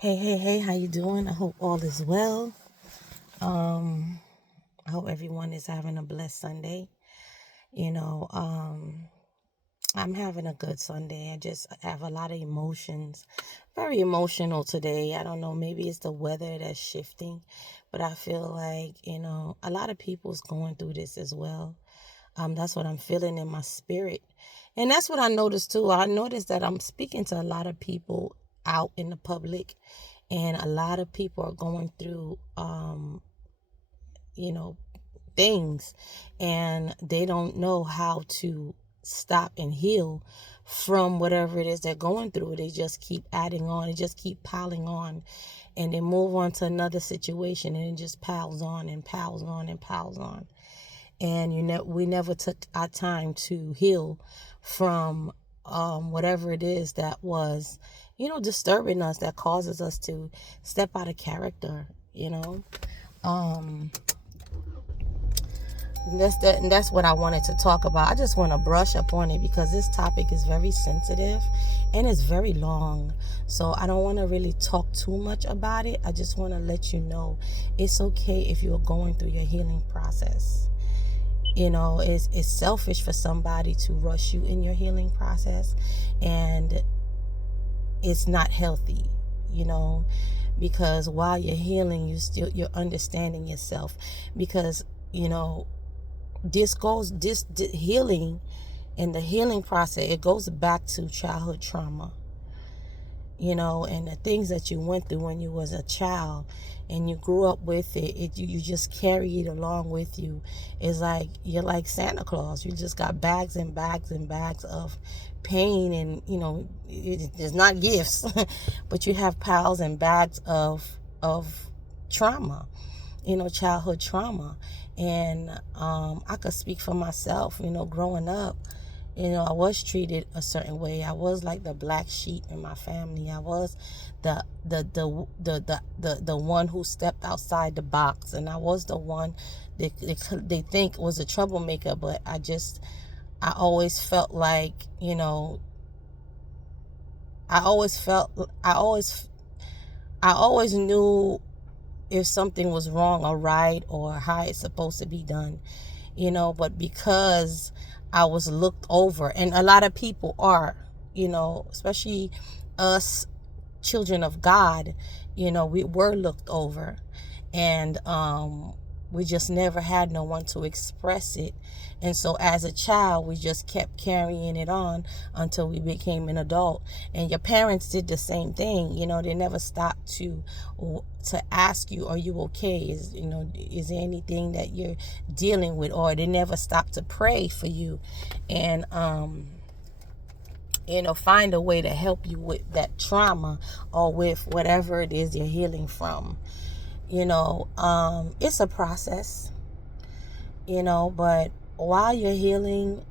Hey, how you doing? I hope all is well. Um, I hope everyone is having a blessed Sunday. You know, um, I'm having a good Sunday. I just have a lot of emotions. Very emotional today. I don't know, maybe it's the weather that's shifting, but I feel like, a lot of people's going through this as well. That's what I'm feeling in my spirit. And that's what I noticed too. I noticed that I'm speaking to a lot of people out in the public, and a lot of people are going through, you know, things, and they don't know how to stop and heal from whatever it is they're going through. They just keep adding on, they just keep piling on, and they move on to another situation, and it just piles on and piles on and piles on. And we never took our time to heal from whatever it is that was, disturbing us, that causes us to step out of character. Um, and that's what I wanted to talk about. I just want to brush up on it because this topic is very sensitive and it's very long. So I don't want to really talk too much about it. I just want to let you know it's okay if you're going through your healing process. It's selfish for somebody to rush you in your healing process, and it's not healthy, you know, because while you're healing, you're understanding yourself, because you know this healing, and the healing process, it goes back to childhood trauma, and the things that you went through when you was a child and you grew up with you just carry it along with you. It's like you're like Santa Claus. You just got bags and bags and bags of pain, and it's not gifts but you have piles and bags of trauma, childhood trauma. And I could speak for myself. Growing up, I was treated a certain way. I was like the black sheep in my family. I was the one who stepped outside the box, and I was the one they think was a troublemaker. But I always felt like, I always felt I always knew if something was wrong or right, or how it's supposed to be done. But because I was looked over, and a lot of people are, especially us children of God, we were looked over, and we just never had no one to express it. And so as a child, we just kept carrying it on until we became an adult. And your parents did the same thing. They never stopped to ask you, are you okay? Is there anything that you're dealing with? Or they never stopped to pray for you, and find a way to help you with that trauma, or with whatever it is you're healing from. It's a process, but while you're healing,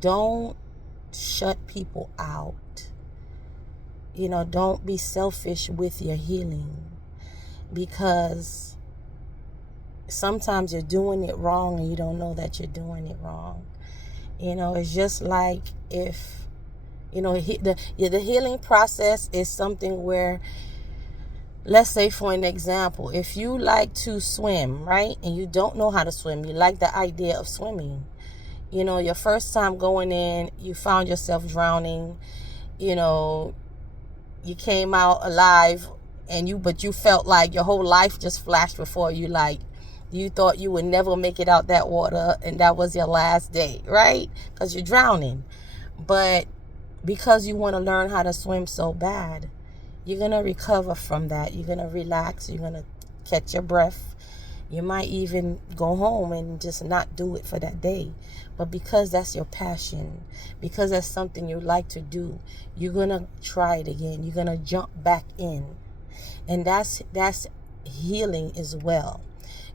don't shut people out. Don't be selfish with your healing, because sometimes you're doing it wrong and you don't know that you're doing it wrong. It's just like, if the healing process is something where, let's say for an example, if you like to swim, right, and you don't know how to swim, you like the idea of swimming, your first time going in, you found yourself drowning, you came out alive, but you felt like your whole life just flashed before you, like you thought you would never make it out that water, and that was your last day, right? Because you're drowning. But because you want to learn how to swim so bad, you're going to recover from that. You're going to relax. You're going to catch your breath. You might even go home and just not do it for that day. But because that's your passion, because that's something you like to do, you're going to try it again. You're going to jump back in. And that's healing as well.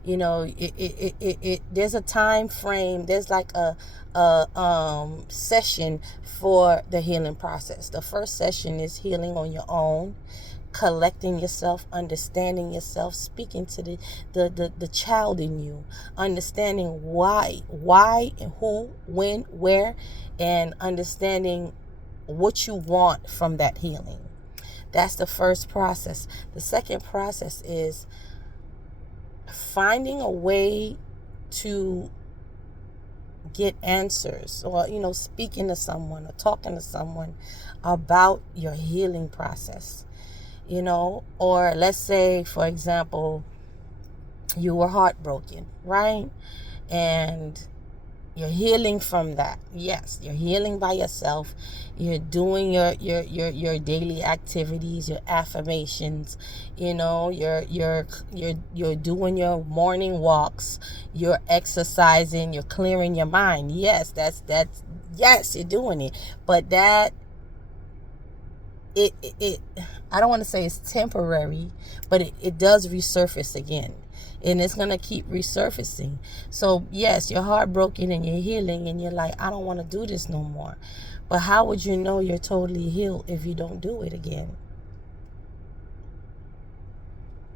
There's a time frame. There's like a session for the healing process. The first session is healing on your own, collecting yourself, understanding yourself, speaking to the child in you, understanding why, who, when, where, and understanding what you want from that healing. That's the first process. The second process is finding a way to get answers, or speaking to someone or talking to someone about your healing process. Or let's say, for example, you were heartbroken, right? And you're healing from that. Yes, you're healing by yourself. You're doing your daily activities, your affirmations. You're doing your morning walks. You're exercising. You're clearing your mind. Yes, that's yes, you're doing it. But that it I don't want to say it's temporary, but it does resurface again, and it's going to keep resurfacing. So yes, you're heartbroken and you're healing and you're like, I don't want to do this no more. But how would you know you're totally healed if you don't do it again?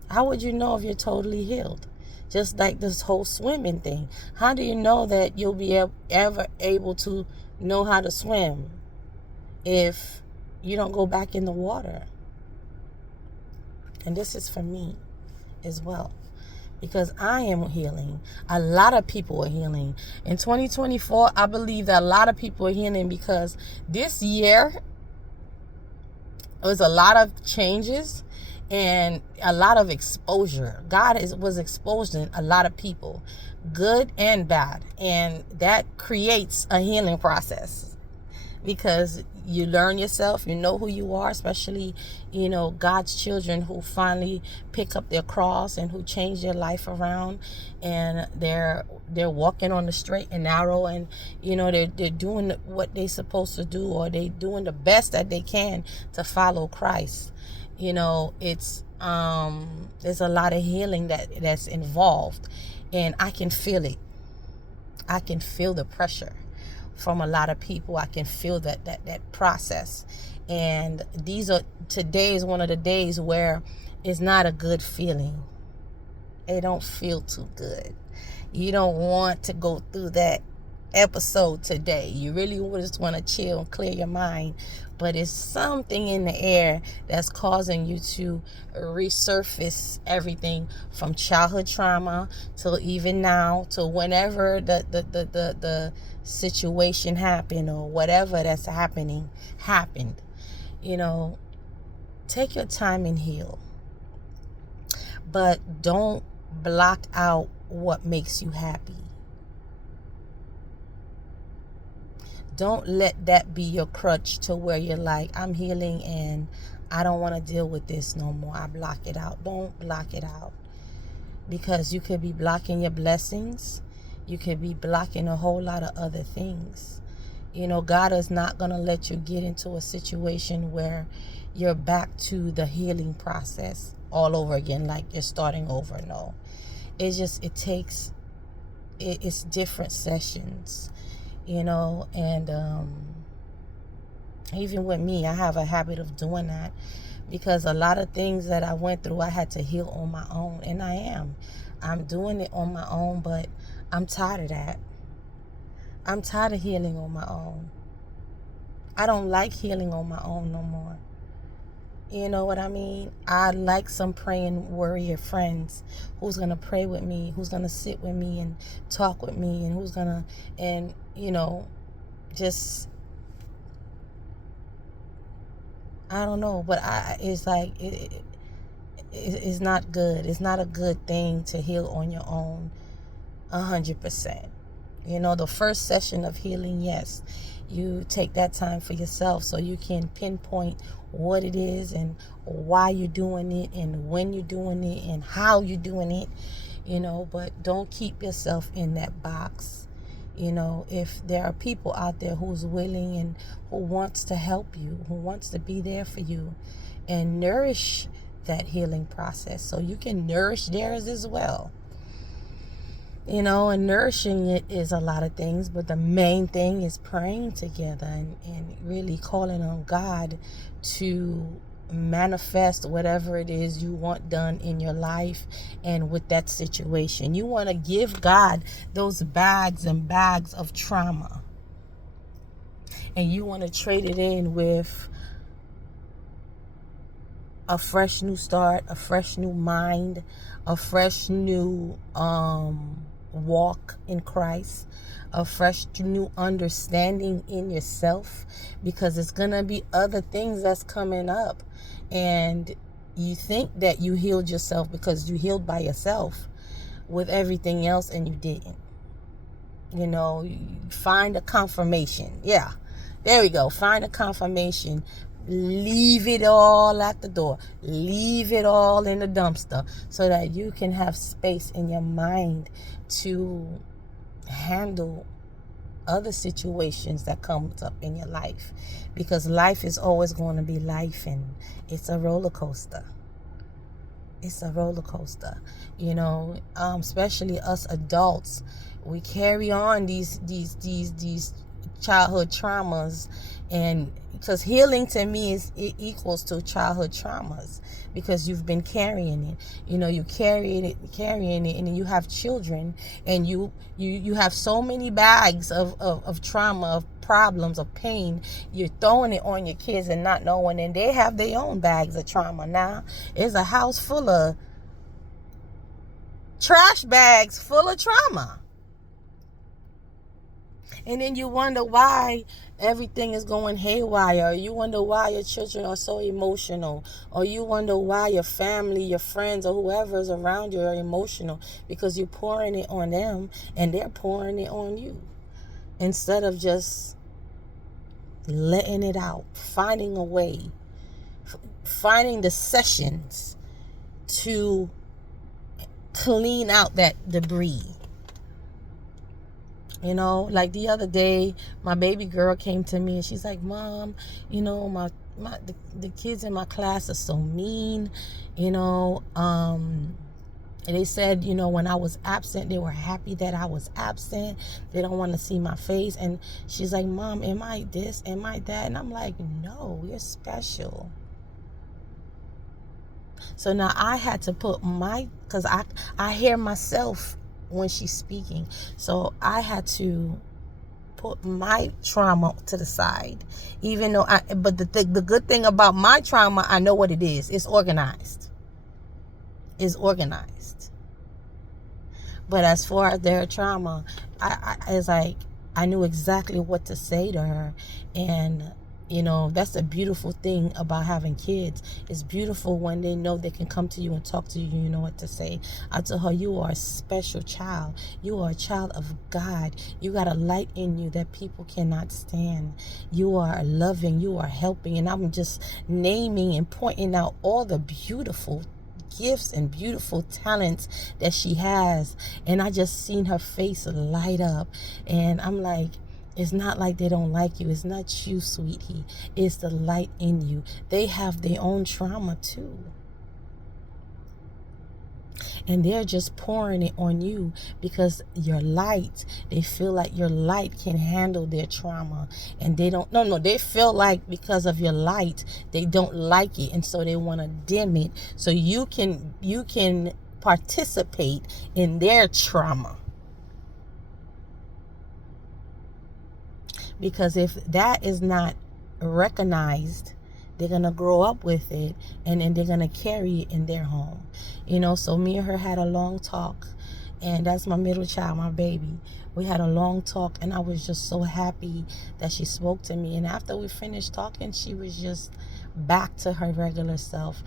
How would you know if you're totally healed? Just like this whole swimming thing, how do you know that you'll be ever able to know how to swim if you don't go back in the water? And this is for me as well, because I am healing. A lot of people are healing. In 2024, I believe that a lot of people are healing because this year was a lot of changes and a lot of exposure. God was exposing a lot of people, good and bad. And that creates a healing process, because you learn yourself, you know who you are, especially, God's children who finally pick up their cross and who change their life around, and they're walking on the straight and narrow, and they're doing what they're supposed to do, or they doing the best that they can to follow Christ. It's there's a lot of healing that's involved, and I can feel it. I can feel the pressure from a lot of people. I can feel that process. And today is one of the days where it's not a good feeling. It don't feel too good. You don't want to go through that episode today. You really just want to chill and clear your mind. But it's something in the air that's causing you to resurface everything from childhood trauma till even now, to whenever the situation happened, or whatever that's happened. Take your time and heal. But don't block out what makes you happy. Don't let that be your crutch to where you're like, I'm healing and I don't want to deal with this no more. I block it out. Don't block it out. Because you could be blocking your blessings. You could be blocking a whole lot of other things. God is not going to let you get into a situation where you're back to the healing process all over again, like you're starting over. No. It's different sessions. And even with me, I have a habit of doing that, because a lot of things that I went through, I had to heal on my own, and I'm doing it on my own, but I'm tired of that. I'm tired of healing on my own. I don't like healing on my own no more. You know what I mean? I like some praying warrior friends who's going to pray with me, who's going to sit with me and talk with me, and who's going to, just, I don't know, but it's like, it's not good. It's not a good thing to heal on your own 100%. The first session of healing, yes, you take that time for yourself so you can pinpoint what it is and why you're doing it and when you're doing it and how you're doing it, but don't keep yourself in that box. If there are people out there who's willing and who wants to help you, who wants to be there for you and nourish that healing process so you can nourish theirs as well. And nourishing it is a lot of things, but the main thing is praying together and really calling on God to manifest whatever it is you want done in your life and with that situation. You want to give God those bags and bags of trauma, and you want to trade it in with a fresh new start, a fresh new mind, a fresh new walk in Christ, a fresh new understanding in yourself, because it's gonna be other things that's coming up, and you think that you healed yourself because you healed by yourself with everything else, and you didn't. You know, you find a confirmation. Yeah, there we go. Find a confirmation. Leave it all at the door. Leave it all in the dumpster so that you can have space in your mind to handle other situations that comes up in your life, because life is always going to be life, and it's a roller coaster. It's a roller coaster, you know. Especially us adults, we carry on these childhood traumas, and because healing to me is it equals to childhood traumas, because you've been carrying it. You know, you carrying it, and then you have children, and you have so many bags of trauma, of problems, of pain. You're throwing it on your kids and not knowing, and they have their own bags of trauma. Now it's a house full of trash bags full of trauma. And then you wonder why everything is going haywire. Or you wonder why your children are so emotional. Or you wonder why your family, your friends, or whoever is around you are emotional. Because you're pouring it on them and they're pouring it on you. Instead of just letting it out. Finding a way. Finding the sessions to clean out that debris. You know, like the other day, my baby girl came to me and she's like, Mom, you know, the kids in my class are so mean. You know, they said, you know, when I was absent, they were happy that I was absent. They don't want to see my face. And she's like, Mom, am I this? Am I that? And I'm like, no, you're special. So now I had to put because I hear myself when she's speaking. So I had to put my trauma to the side, even though but the good thing about my trauma, I know what it is. It's organized. It's organized. But as far as their trauma, it's like I knew exactly what to say to her. And you know, that's a beautiful thing about having kids. It's beautiful when they know they can come to you and talk to you and you know what to say. I told her, you are a special child. You are a child of God. You got a light in you that people cannot stand. You are loving. You are helping. And I'm just naming and pointing out all the beautiful gifts and beautiful talents that she has. And I just seen her face light up. And I'm like, it's not like they don't like you. It's not you, sweetie. It's the light in you. They have their own trauma too. And they're just pouring it on you because your light, they feel like your light can handle their trauma. And they don't, no, they feel like because of your light, they don't like it. And so they want to dim it so you can participate in their trauma. Because if that is not recognized, they're going to grow up with it, and then they're going to carry it in their home. You know, so me and her had a long talk, and that's my middle child, my baby. We had a long talk, and I was just so happy that she spoke to me. And after we finished talking, she was just back to her regular self.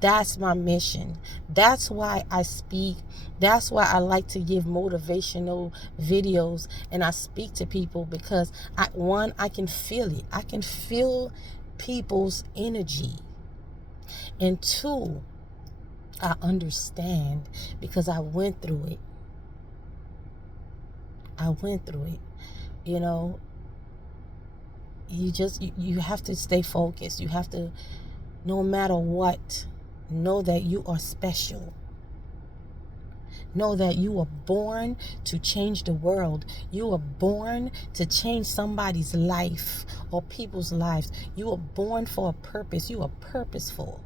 That's my mission. That's why I speak. That's why I like to give motivational videos and I speak to people, because I can feel it. I can feel people's energy. And two, I understand because I went through it. You know, you have to stay focused. You have to, no matter what, know that you are special. Know that you were born to change the world. You were born to change somebody's life or people's lives. You were born for a purpose. You are purposeful.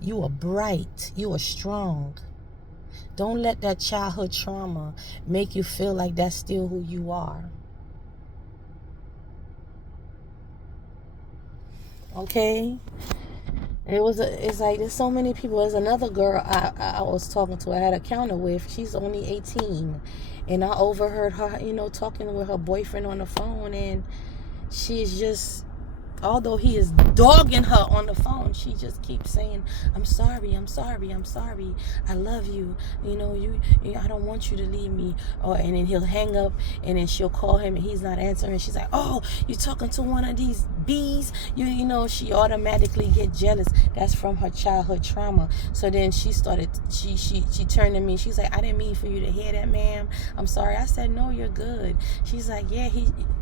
You are bright. You are strong. Don't let that childhood trauma make you feel like that's still who you are. Okay? It's like there's so many people. There's another girl I was talking to. I had a counter with. She's only 18, and I overheard her, talking with her boyfriend on the phone, and she's just, although he is dogging her on the phone, she just keeps saying, I'm sorry, I'm sorry, I'm sorry, I love you, I don't want you to leave me. And then he'll hang up, and then she'll call him and he's not answering. She's like, oh, you talking to one of these bees? She automatically get jealous. That's from her childhood trauma. So then she turned to me. She's like, I didn't mean for you to hear that, ma'am. I'm sorry. I said, no, you're good. She's like, yeah,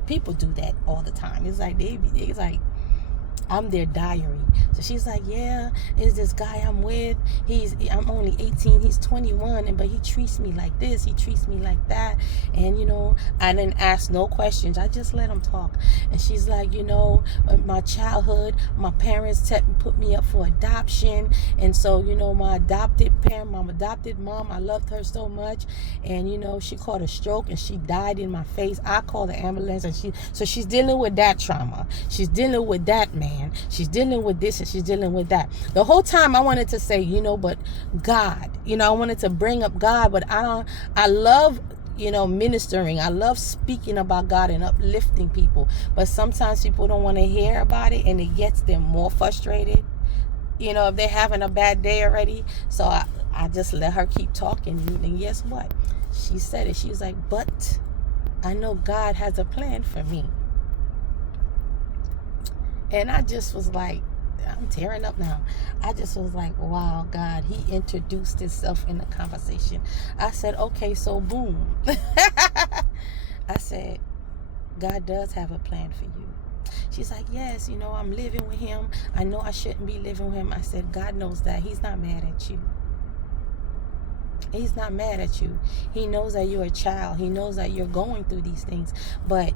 people do that all the time. It's like it's like I'm their diary. So she's like, yeah, is this guy I'm with, I'm only 18, he's 21, but he treats me like this, he treats me like that. And I didn't ask no questions, I just let him talk. And she's like, my childhood, my parents put me up for adoption, and so my adopted mom, I loved her so much, and she caught a stroke and she died in my face. I called the ambulance, and she's dealing with that trauma, she's dealing with that man, she's dealing with this, and she's dealing with that. The whole time I wanted to say, but God, I wanted to bring up God, but I love ministering. I love speaking about God and uplifting people, but sometimes people don't want to hear about it, and it gets them more frustrated, if they're having a bad day already. So I just let her keep talking, and guess what? She said it. She was like, but I know God has a plan for me. And I just was like, I'm tearing up now. I just was like, wow, God, he introduced himself in the conversation. I said, okay, so boom. I said, God does have a plan for you. She's like, yes, I'm living with him. I know I shouldn't be living with him. I said, God knows that. He's not mad at you. He's not mad at you. He knows that you're a child. He knows that you're going through these things. But,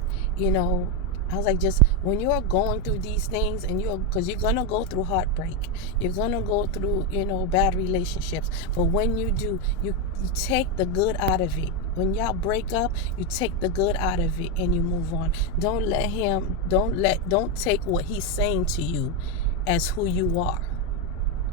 I was like, just when you're going through these things, and because you're going to go through heartbreak, you're going to go through, bad relationships. But when you do, you take the good out of it. When y'all break up, you take the good out of it and you move on. Don't take what he's saying to you as who you are.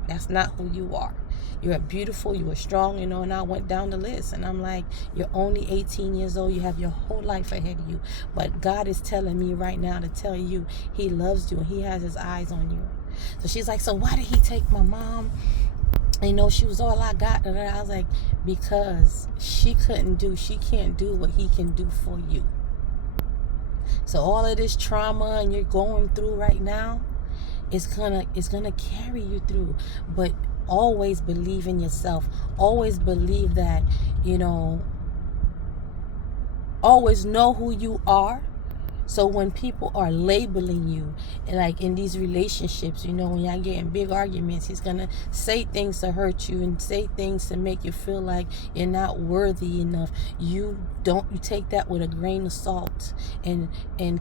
That's not who you are. You're beautiful, you are strong, and I went down the list, and I'm like, you're only 18 years old, you have your whole life ahead of you, but God is telling me right now to tell you he loves you and he has his eyes on you. So she's like, so why did he take my mom? She was all I got. And I was like, because she can't do what he can do for you. So all of this trauma and you're going through right now, it's gonna carry you through. But always believe in yourself. Always believe that, always know who you are. So when people are labeling you, like in these relationships, when y'all get in big arguments, he's gonna say things to hurt you and say things to make you feel like you're not worthy enough. You take that with a grain of salt and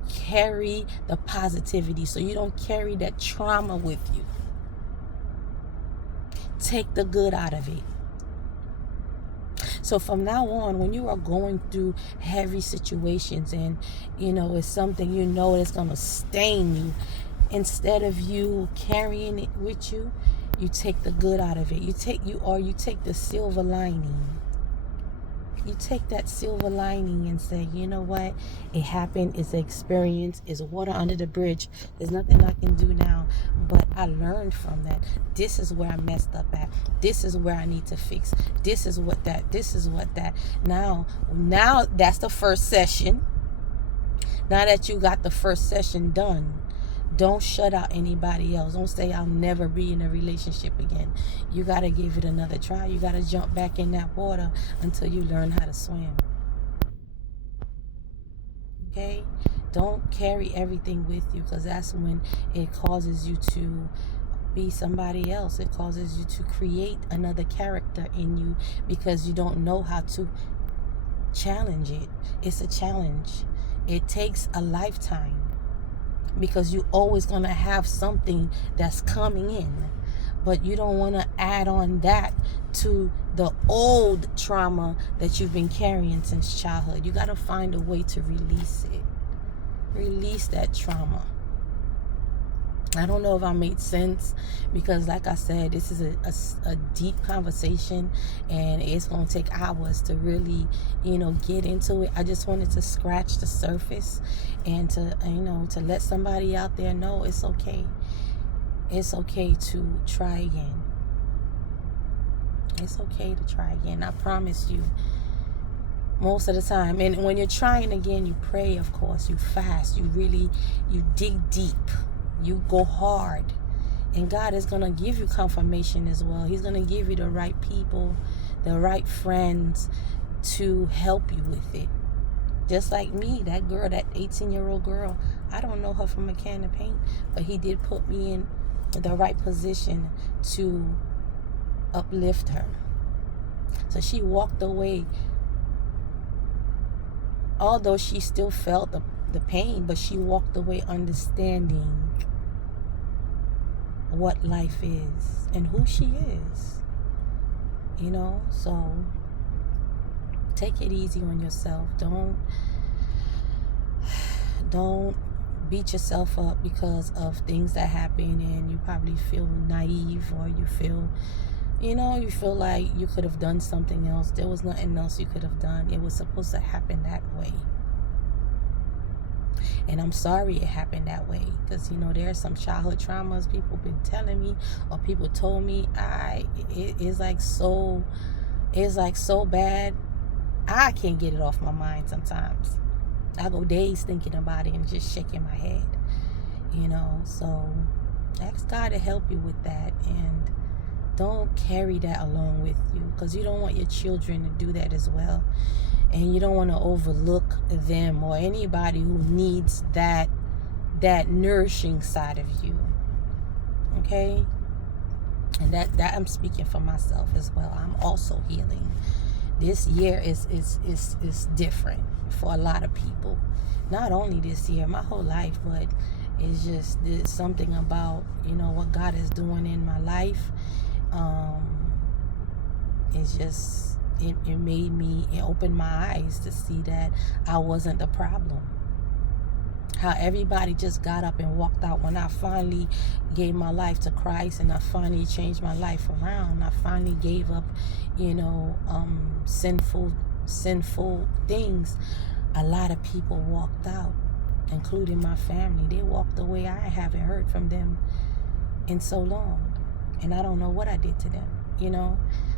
carry the positivity, so you don't carry that trauma with you. Take the good out of it. So from now on, when you are going through heavy situations and, it's something that's going to stain you, instead of you carrying it with you, you take the good out of it. You take the silver lining. You take that silver lining and say, you know what? It happened. It's an experience. It's water under the bridge. There's nothing I can do now. But I learned from that. This is where I messed up at. This is where I need to fix. This is what that. Now that's the first session. Now that you got the first session done, don't shut out anybody else. Don't say I'll never be in a relationship again. You got to give it another try. You got to jump back in that water until you learn how to swim. Okay? Don't carry everything with you, because that's when it causes you to be somebody else. It causes you to create another character in you because you don't know how to challenge it. It's a challenge. It takes a lifetime, because you're always going to have something that's coming in. But you don't want to add on that to the old trauma that you've been carrying since childhood. You got to find a way to release it. Release that trauma. I don't know if I made sense, because like I said, this is a deep conversation, and it's going to take hours to really, get into it. I just wanted to scratch the surface and to, to let somebody out there know it's okay. It's okay to try again. It's okay to try again. I promise you, most of the time. And when you're trying again, you pray, of course, you fast, you dig deep, you go hard, and God is going to give you confirmation as well. He's going to give you the right people, the right friends to help you with it. Just like me, that girl, that 18-year-old girl, I don't know her from a can of paint, but he did put me in the right position to uplift her. So she walked away, although she still felt the pain, but she walked away understanding what life is and who she is. So take it easy on yourself. Don't beat yourself up because of things that happen, and you probably feel naive, or you feel like you could have done something else. There was nothing else you could have done. It was supposed to happen that way. And I'm sorry it happened that way, because there are some childhood traumas people been telling me, or people told me. It's like so bad. I can't get it off my mind sometimes. I go days thinking about it and just shaking my head. So ask God to help you with that, and don't carry that along with you, because you don't want your children to do that as well. And you don't want to overlook them or anybody who needs that nourishing side of you. Okay? And that I'm speaking for myself as well. I'm also healing. This year is different for a lot of people. Not only this year, my whole life, but there's something about, what God is doing in my life. It opened my eyes to see that I wasn't the problem. How everybody just got up and walked out when I finally gave my life to Christ, and I finally changed my life around. I finally gave up, sinful things. A lot of people walked out, including my family. They walked away. I haven't heard from them in so long, and I don't know what I did to them.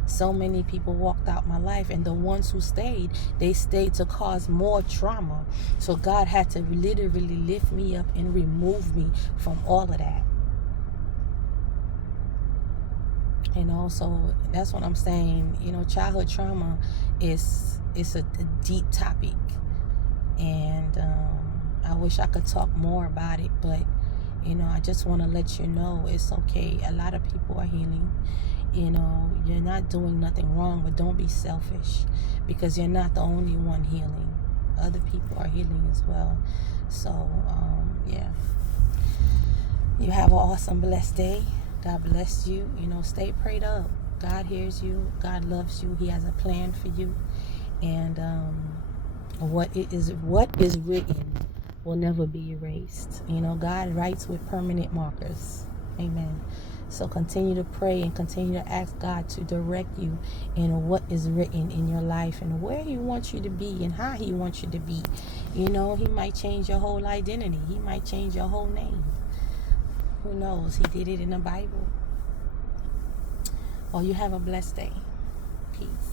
So many people walked out my life, and the ones who stayed, they stayed to cause more trauma. So God had to literally lift me up and remove me from all of that. So that's what I'm saying. Childhood trauma is a deep topic, and I wish I could talk more about it, but I just want to let you know it's okay. A lot of people are healing. You're not doing nothing wrong, but don't be selfish, because you're not the only one healing. Other people are healing as well. So, yeah. You have an awesome, blessed day. God bless you. Stay prayed up. God hears you. God loves you. He has a plan for you. And what is written will never be erased. God writes with permanent markers. Amen. So continue to pray and continue to ask God to direct you in what is written in your life, and where He wants you to be, and how He wants you to be. He might change your whole identity. He might change your whole name. Who knows? He did it in the Bible. Well, you have a blessed day. Peace.